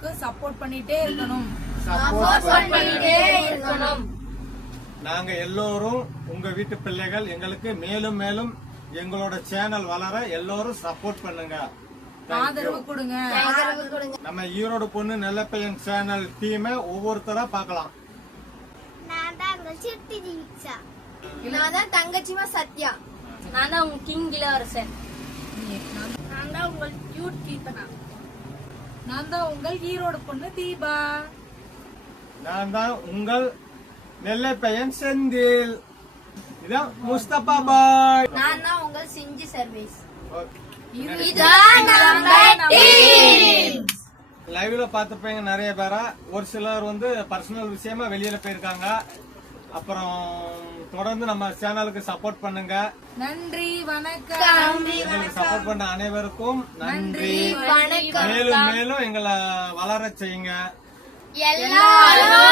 எங்களுக்கு சப்போர்ட் பண்ணிட்டே இருக்கணும். நாங்க எல்லோரும் உங்க வீட்டு பிள்ளைகள். எங்களுக்கு மேலும் மேலும் எங்களோட சேனல் வளர எல்லோரும் சப்போர்ட் பண்ணுங்க, ஆதரவு கொடுங்க. நம்ம ஈரோடு பொண்ணு நல்ல பையன் சேனல் டீமை ஒவ்வொருத்தரா பார்க்கலாம். நான் தான் உங்க சித்தி தீக்ஷா. நான் தான் தங்கச்சிமா சத்யா. நான் தான் உங்க கிங் இளவரசன். நான் தான் உங்கள் கியூட் கீர்த்தனா. நான் தான் உங்கள் ஈரோடு பொண்ணு தீபா. நான் தான் உங்கள் நெல்லை பையன் செந்தில். இதான் முஸ்தபா பாய். நான் தான் உங்கள் சிஞ்சி சர்வீஸ். லைவ்ல பாத்துப்பீங்க நிறைய பேரா. ஒரு சிலர் வந்து பர்சனல் விஷயமா வெளியில போயிருக்காங்க. அப்புறம் தொடர்ந்து நம்ம சேனலுக்கு சப்போர்ட் பண்ணுங்க. நன்றி, வணக்கம். எங்களுக்கு சப்போர்ட் பண்ண அனைவருக்கும் நன்றி. வணக்கம். மேலும் மேலும் எங்களை வளர செய்யுங்க. எல்லாரும்